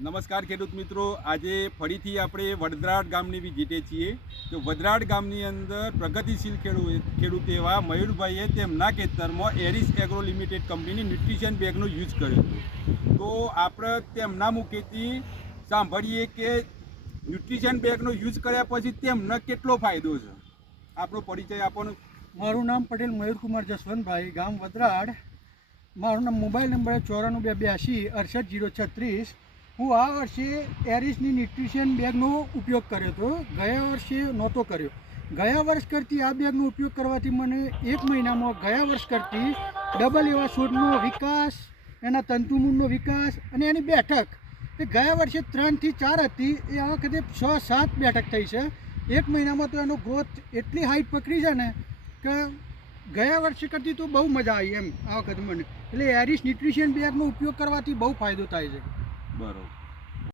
નમસ્કાર ખેડૂત મિત્રો, આજે ફરીથી આપણે વડદરાડ ગામની વિઝિટે છીએ. તો વડદરાડ ગામની અંદર પ્રગતિશીલ ખેડૂત એવા મયુરભાઈએ તેમના ખેતરમાં એરિસ એગ્રો લિમિટેડ કંપનીની ન્યુટ્રિશન બેગનો યુઝ કર્યો હતો. તો આપણે તેમના મુખેથી સાંભળીએ કે ન્યુટ્રિશન બેગનો યુઝ કર્યા પછી તેમને કેટલો ફાયદો છે. આપણો પરિચય આપો. મારું નામ પટેલ મયુરકુમાર જસવંતભાઈ, ગામ વડદરાડ. મારું મોબાઈલ નંબર 9482 68 036. હું આ વર્ષે એરિસની ન્યુટ્રિશન બેગનો ઉપયોગ કર્યો હતો. ગયા વર્ષે નહોતો કર્યો. ગયા વર્ષ કરતાં આ બેગનો ઉપયોગ કરવાથી મને 1 મહિનામાં ગયા વર્ષ કરતાં ડબલ એવા છોડનો વિકાસ, એના તંતુમૂળનો વિકાસ અને એની બેઠક એ ગયા વર્ષે 3 થી 4 હતી, એ આ વખતે 6-7 બેઠક થઈ છે. 1 મહિનામાં તો એનો ગ્રોથ એટલી હાઈટ પકડી છે ને કે ગયા વર્ષે કરતી તો બહુ મજા આવી એમ આ વખતે મને. એટલે એરિસ ન્યુટ્રિશન બેગનો ઉપયોગ કરવાથી બહુ ફાયદો થાય છે. બરોબર.